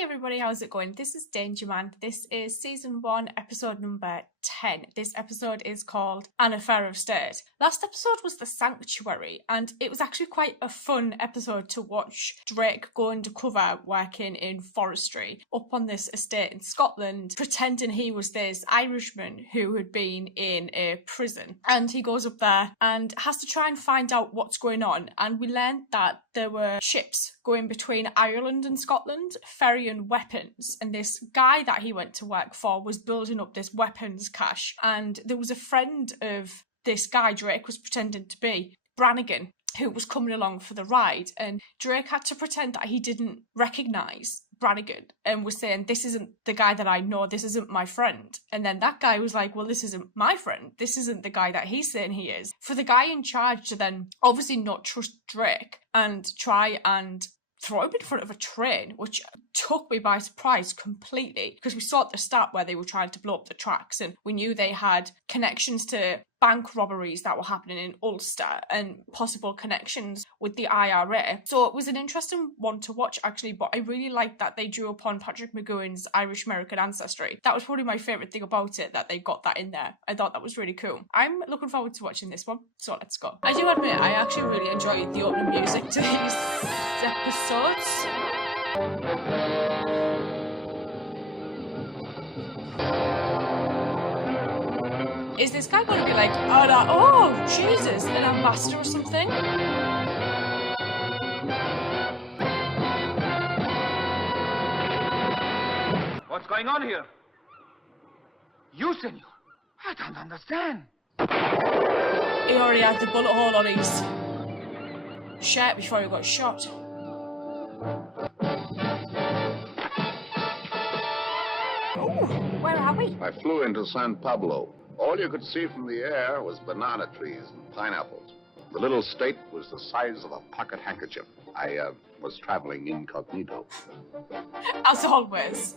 Hi everybody, how's it going? This is Danger Man. This is season 1, episode number 10. This episode is called An Affair of State. Last episode was The Sanctuary, and it was actually quite a fun episode to watch Drake go undercover working in forestry up on this estate in Scotland, pretending he was this Irishman who had been in a prison. And he goes up there and has to try and find out what's going on. And we learned that there were ships going between Ireland and Scotland, ferrying weapons. And this guy that he went to work for was building up this weapons cache. And there was a friend of this guy Drake was pretending to be, Brannigan, who was coming along for the ride. And Drake had to pretend that he didn't recognise Brannigan and was saying, this isn't the guy that I know, this isn't my friend. And then that guy was like, well, this isn't my friend, this isn't the guy that he's saying he is. For the guy in charge to then obviously not trust Drake and try and throw him in front of a train, which took me by surprise completely, because we saw at the start where they were trying to blow up the tracks and we knew they had connections to bank robberies that were happening in Ulster and possible connections with the IRA. So it was an interesting one to watch actually, but I really liked that they drew upon Patrick McGowan's Irish-American ancestry. That was probably my favourite thing about it, that they got that in there. I thought that was really cool. I'm looking forward to watching this one, so let's go. I do admit, I actually really enjoyed the opening music to these episodes. Is this guy going to be like, oh, Jesus, an ambassador or something? What's going on here? You, senor? I don't understand. He already had the bullet hole on his shirt before he got shot. Ooh, where are we? I flew into San Pablo. All you could see from the air was banana trees and pineapples. The little state was the size of a pocket handkerchief. I was traveling incognito. As always.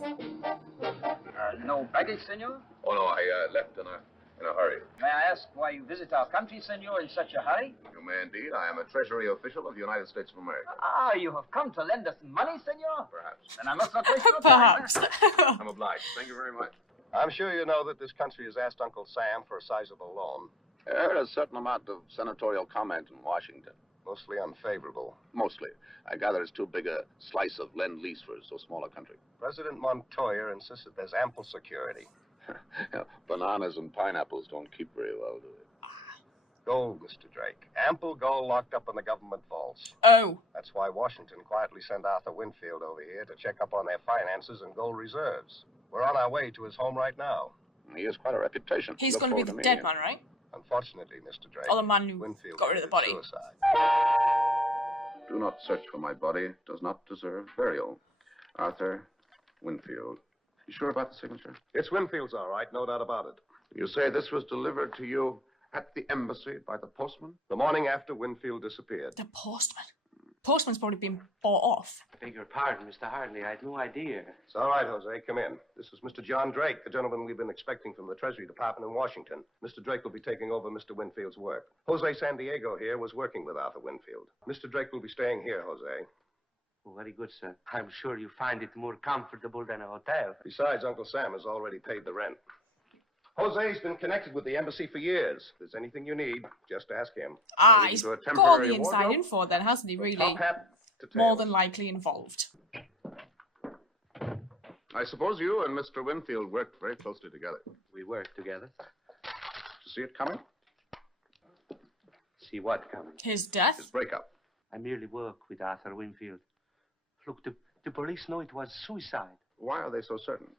No baggage, senor? Oh, no, I left in a hurry. May I ask why you visit our country, senor, in such a hurry? You may indeed. I am a Treasury official of the United States of America. Ah, you have come to lend us money, senor? Perhaps. Then I must not waste your time. Perhaps. I'm obliged. Thank you very much. I'm sure you know that this country has asked Uncle Sam for a sizable loan. I heard a certain amount of senatorial comment in Washington. Mostly unfavorable. Mostly. I gather it's too big a slice of lend-lease for so small a country. President Montoya insists that there's ample security. Bananas and pineapples don't keep very well, do they? Gold, Mr. Drake. Ample gold locked up in the government vaults. Oh. That's why Washington quietly sent Arthur Winfield over here to check up on their finances and gold reserves. We're on our way to his home right now. He has quite a reputation. He's going to be the dead man, right? Unfortunately, Mr. Drake. Or the man who Winfield got rid of the body. Suicide. Do not search for my body. It does not deserve burial. Arthur Winfield. You sure about the signature? It's Winfield's, all right. No doubt about it. You say this was delivered to you at the embassy by the postman? The morning after Winfield disappeared. The postman. Postman's probably been bought off. I beg your pardon, Mr. Hartley. I had no idea. It's all right, Jose. Come in. This is Mr. John Drake, the gentleman we've been expecting from the Treasury Department in Washington. Mr. Drake will be taking over Mr. Winfield's work. Jose San Diego here was working with Arthur Winfield. Mr. Drake will be staying here, Jose. Oh, very good, sir. I'm sure you find it more comfortable than a hotel. Besides, Uncle Sam has already paid the rent. Jose's been connected with the embassy for years. If there's anything you need, just ask him. Ah, he's got all the inside wardrobe. info then, hasn't he, really? Top hat to tail. More than likely involved. I suppose you and Mr. Winfield worked very closely together. We work together. To see it coming? See what coming? His death? His breakup. I merely work with Arthur Winfield. Look, the police know it was suicide. Why are they so certain?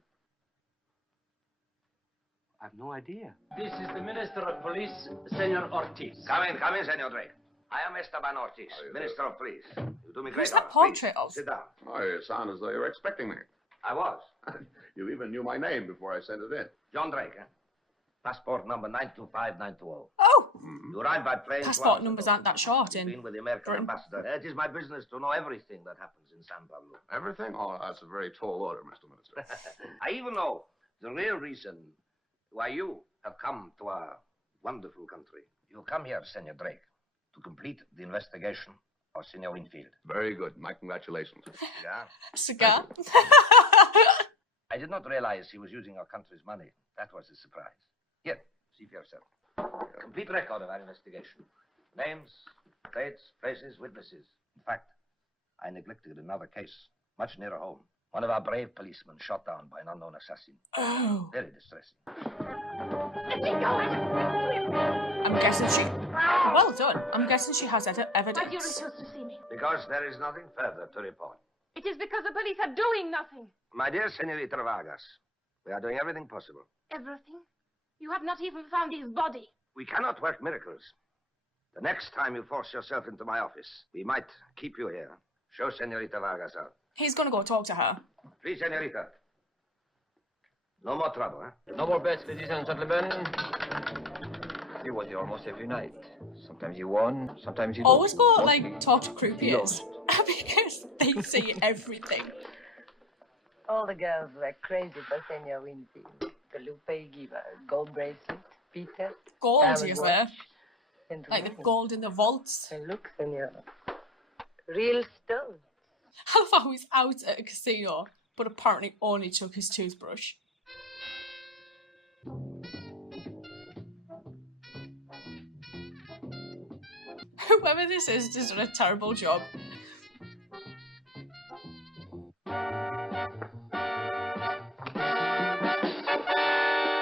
I've no idea. This is the Minister of Police, Senor Ortiz. Come in, Senor Drake. I am Esteban Ortiz, Minister of Police. You do me great Who's that honor. portrait of? Sit down. Oh, you sound as though you were expecting me. I was. You even knew my name before I sent it in. John Drake, eh? Passport number 925920. Oh! You arrived by plane. Passport numbers aren't that short You've in been with the American Britain. ambassador. It is my business to know everything that happens in San Pablo. Everything? Oh, that's a very tall order, Mr. Minister. I even know the real reason why you have come to our wonderful country. You come here, Senor Drake, to complete the investigation Oh, Senor Winfield. Very good. My congratulations. Yeah? Cigar. I did not realize he was using our country's money. That was a surprise. Here, see for yourself. Complete record of our investigation. Names, dates, places, witnesses. In fact, I neglected another case, much nearer home. One of our brave policemen shot down by an unknown assassin. Oh. Very distressing. I'm guessing she... Well done. I'm guessing she has evidence. Why do you refuse to see me? Because there is nothing further to report. It is because the police are doing nothing. My dear Senorita Vargas, we are doing everything possible. Everything? You have not even found his body. We cannot work miracles. The next time you force yourself into my office, we might keep you here. Show Senorita Vargas out. He's going to go talk to her. Please, Senorita. No more trouble, huh? No more bets, ladies and gentlemen. You won almost every night. Sometimes you won, sometimes you Always don't. go, like, talk to croupiers. Because they see everything. All the girls were crazy for Senor Winfield. The Lupe Giver, gold bracelet, Peter. Gold, diamond is watch, there? and Like the ring. gold in the vaults. And look, Senor. Real stone. I love how he's out at a casino, but apparently only took his toothbrush. Whoever this is does a terrible job.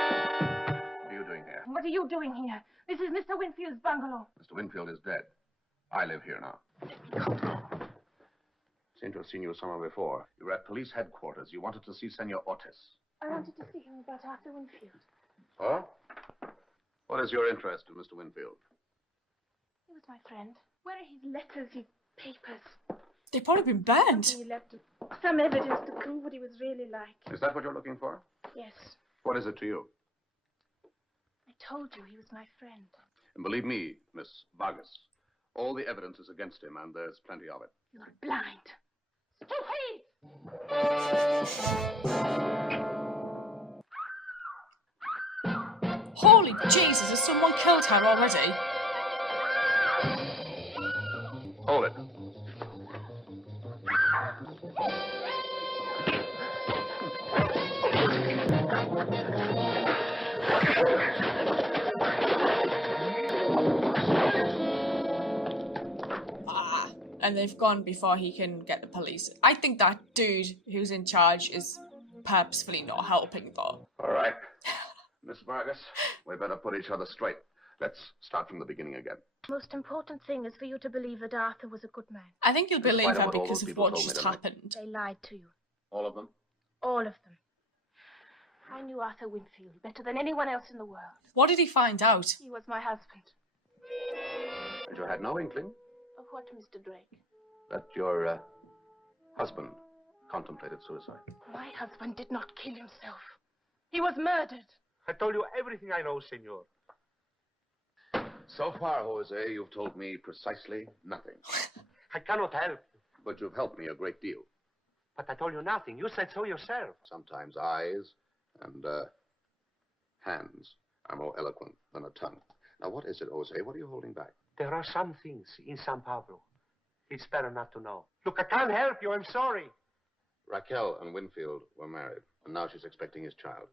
What are you doing here? What are you doing here? This is Mr. Winfield's bungalow. Mr. Winfield is dead. I live here now. Seem to have seen you somewhere before. You were at police headquarters. You wanted to see Senor Ortiz. I wanted to see him about Arthur Winfield. Oh? What is your interest in Mr. Winfield? He was my friend. Where are his letters, his papers? They've probably been burned. He left some evidence to prove what he was really like. Is that what you're looking for? Yes. What is it to you? I told you he was my friend. And believe me, Miss Vargas, all the evidence is against him, and there's plenty of it. You're blind. Stupid! Holy Jesus, has someone killed her already? Hold it. And they've gone before he can get the police. I think that dude who's in charge is purposefully not helping, though. All right. Miss Vargas, we better put each other straight. Let's start from the beginning again. Most important thing is for you to believe that Arthur was a good man. I think you'll believe Despite her what all because those of people what told me just tonight. happened. They lied to you. All of them? All of them. I knew Arthur Winfield better than anyone else in the world. What did he find out? He was my husband. And you had no inkling Of what, Mr. Drake? that your husband contemplated suicide? My husband did not kill himself. He was murdered. I told you everything I know, senor. So far, Jose, you've told me precisely nothing. I cannot help you. But you've helped me a great deal. But I told you nothing. You said so yourself. Sometimes eyes and hands are more eloquent than a tongue. Now, what is it, Jose? What are you holding back? There are some things in San Pablo. It's better not to know. Look, I can't help you. I'm sorry. Raquel and Winfield were married, and now she's expecting his child.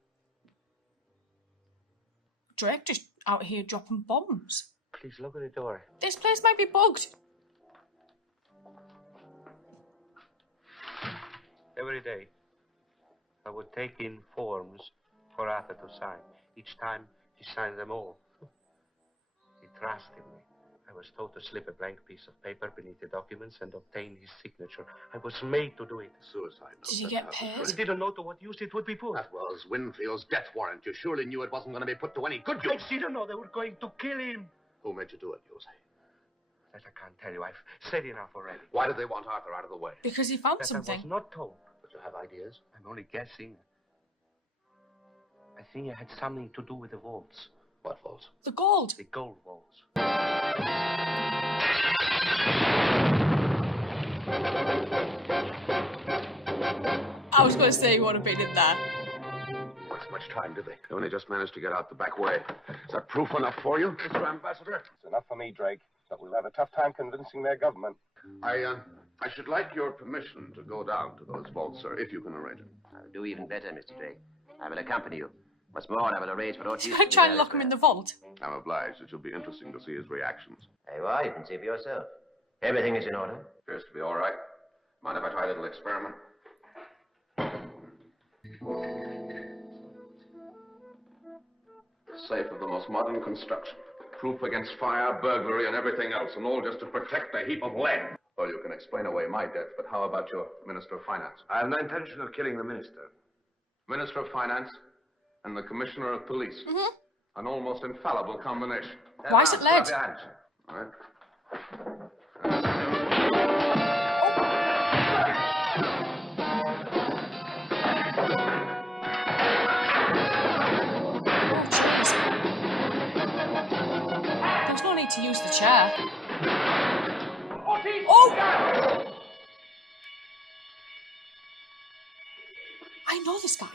Drake just out here dropping bombs. Please look at the door. This place might be bugged. Every day, I would take in forms for Arthur to sign. Each time, he signed them all. He trusted me. I was told to slip a blank piece of paper beneath the documents and obtain his signature. I was made to do it. Suicide note. Did he That's get how paid? it's I didn't know to what use it would be put. That was Winfield's death warrant. You surely knew it wasn't going to be put to any good use. I didn't know they were going to kill him. Who made you do it, Jose? That I can't tell you. I've said enough already. Why did they want Arthur out of the way? Because he found That something. I was not told. But you have ideas? I'm only guessing. I think it had something to do with the vaults. What vaults? The gold. The gold vaults. I was going to say you would have been in there. Waste much time, did they? They only just managed to get out the back way. Is that proof enough for you, Mr. Ambassador? It's enough for me, Drake. But we'll have a tough time convincing their government. I should like your permission to go down to those vaults, sir, if you can arrange it. I'll do even better, Mr. Drake. I will accompany you. What's more, I will arrange for Ortiz Should I try and lock him in the vault? I'm obliged. It should be interesting to see his reactions. There you are. You can see for yourself. Everything is in order. Appears to be all right. Mind if I try a little experiment? Safe of the most modern construction. Proof against fire, burglary, and everything else, and all just to protect a heap of lead. Well, you can explain away my death, but how about your Minister of Finance? I have no intention of killing the minister. Minister of Finance and the Commissioner of Police. An almost infallible combination. Why is it lead? All right. There's no need to use the chair. Oh! I know this guy.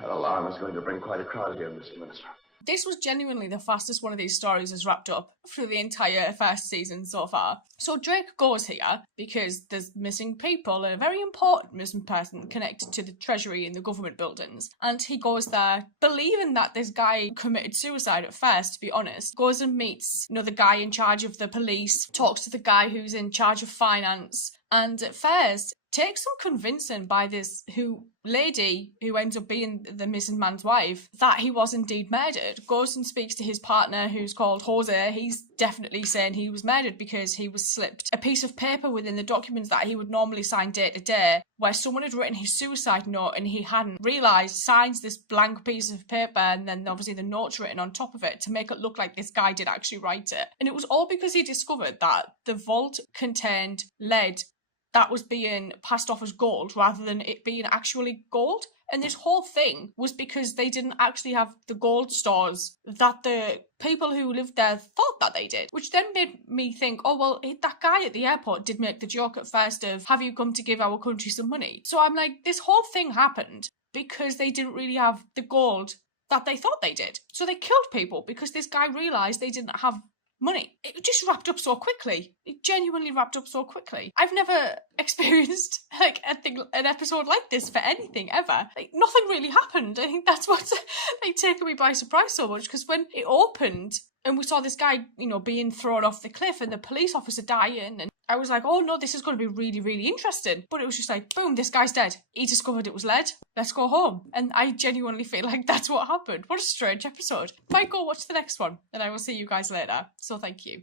That alarm is going to bring quite a crowd here, Mr. Minister. This was genuinely the fastest one of these stories has wrapped up through the entire first season so far. So Drake goes here because there's missing people and a very important missing person connected to the Treasury and the government buildings. And he goes there believing that this guy committed suicide at first, to be honest. Goes and meets, the guy in charge of the police, talks to the guy who's in charge of finance. And at first, takes some convincing by this lady who ends up being the missing man's wife that he was indeed murdered. Goes and speaks to his partner who's called Jose. He's definitely saying he was murdered because he was slipped a piece of paper within the documents that he would normally sign day to day where someone had written his suicide note and he hadn't realised, signs this blank piece of paper and then obviously the note's written on top of it to make it look like this guy did actually write it. And it was all because he discovered that the vault contained lead that was being passed off as gold rather than it being actually gold. And this whole thing was because they didn't actually have the gold stores that the people who lived there thought that they did. Which then made me think, oh, well, that guy at the airport did make the joke at first of, have you come to give our country some money? So I'm like, this whole thing happened because they didn't really have the gold that they thought they did. So they killed people because this guy realised they didn't have money. It just wrapped up so quickly. It genuinely wrapped up so quickly. I've never experienced an episode like this for anything ever. Nothing really happened. I think that's what's taken me by surprise so much, because when it opened and we saw this guy, being thrown off the cliff and the police officer dying, and I was like, oh no, this is going to be really, really interesting. But it was just like, boom, this guy's dead. He discovered it was lead. Let's go home. And I genuinely feel like that's what happened. What a strange episode. Might go watch the next one, and I will see you guys later. So thank you.